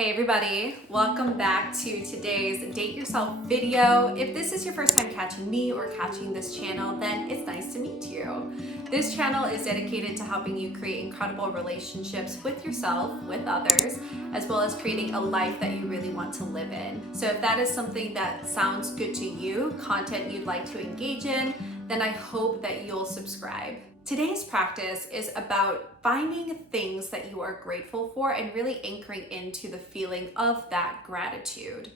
Hey everybody, welcome back to today's Date Yourself video. If this is your first time catching me or catching this channel, then it's nice to meet you. This channel is dedicated to helping you create incredible relationships with yourself, with others, as well as creating a life that you really want to live in. So if that is something that sounds good to you, content you'd like to engage in, then I hope that you'll subscribe. Today's practice is about finding things that you are grateful for and really anchoring into the feeling of that gratitude.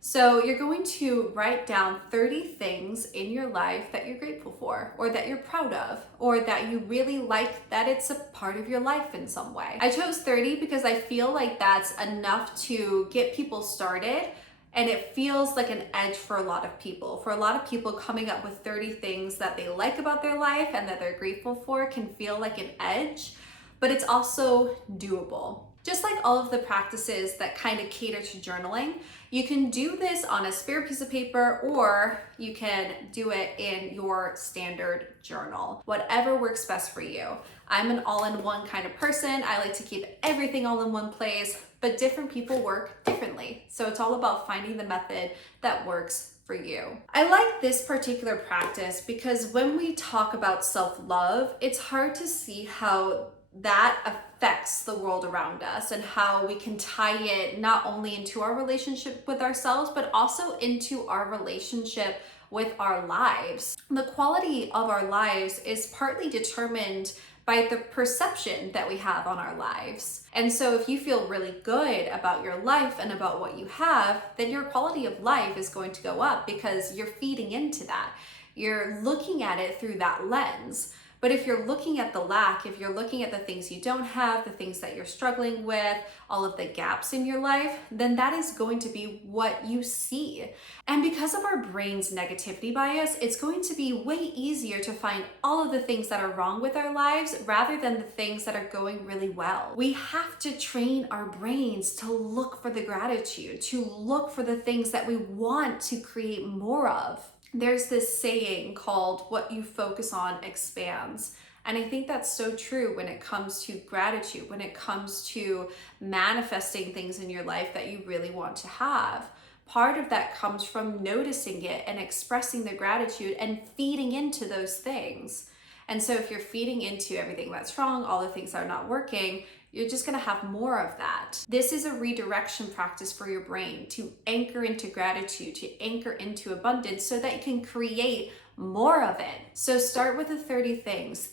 So you're going to write down 30 things in your life that you're grateful for, or that you're proud of, or that you really like that it's a part of your life in some way. I chose 30 because I feel like that's enough to get people started. And it feels like an edge for a lot of people. For a lot of people, coming up with 30 things that they like about their life and that they're grateful for can feel like an edge, but it's also doable. Just like all of the practices that kind of cater to journaling, you can do this on a spare piece of paper or you can do it in your standard journal. Whatever works best for you. I'm an all-in-one kind of person. I like to keep everything all in one place, but different people work differently. So it's all about finding the method that works for you. I like this particular practice because when we talk about self-love, it's hard to see how that affects the world around us and how we can tie it not only into our relationship with ourselves, but also into our relationship with our lives. The quality of our lives is partly determined by the perception that we have on our lives. And so if you feel really good about your life and about what you have, then your quality of life is going to go up because you're feeding into that. You're looking at it through that lens. But if you're looking at the lack, if you're looking at the things you don't have, the things that you're struggling with, all of the gaps in your life, then that is going to be what you see. And because of our brain's negativity bias, it's going to be way easier to find all of the things that are wrong with our lives rather than the things that are going really well. We have to train our brains to look for the gratitude, to look for the things that we want to create more of. There's this saying called what you focus on expands. And I think that's so true when it comes to gratitude, when it comes to manifesting things in your life that you really want to have. Part of that comes from noticing it and expressing the gratitude and feeding into those things. And so if you're feeding into everything that's wrong, all the things that are not working, you're just gonna have more of that. This is a redirection practice for your brain to anchor into gratitude, to anchor into abundance so that you can create more of it. So start with the 30 things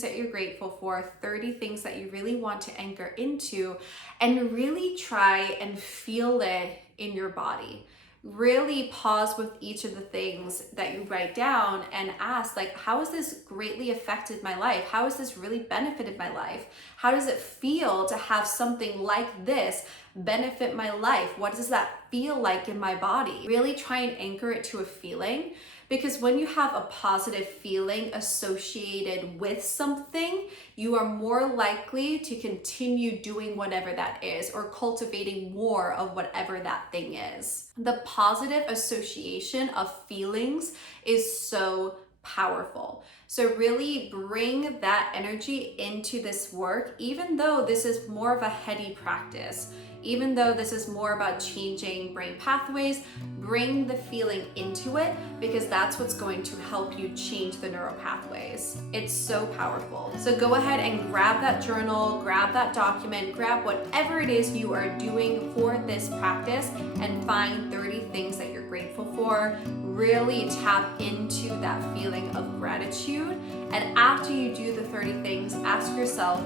that you're grateful for, 30 things that you really want to anchor into, and really try and feel it in your body. Really pause with each of the things that you write down and ask, like, how has this greatly affected my life? How has this really benefited my life? How does it feel to have something like this benefit my life? What does that feel like in my body? Really try and anchor it to a feeling, because when you have a positive feeling associated with something, you are more likely to continue doing whatever that is or cultivating more of whatever that thing is. The positive association of feelings is so powerful. So really bring that energy into this work, even though this is more of a heady practice. Even though this is more about changing brain pathways, bring the feeling into it because that's what's going to help you change the neural pathways. It's so powerful. So go ahead and grab that journal, grab that document, grab whatever it is you are doing for this practice and find 30 things that you're grateful for. Really tap into that feeling of gratitude. And after you do the 30 things, ask yourself,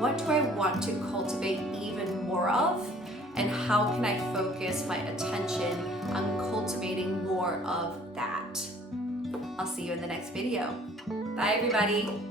what do I want to cultivate even more of? And how can I focus my attention on cultivating more of that? I'll see you in the next video. Bye, everybody.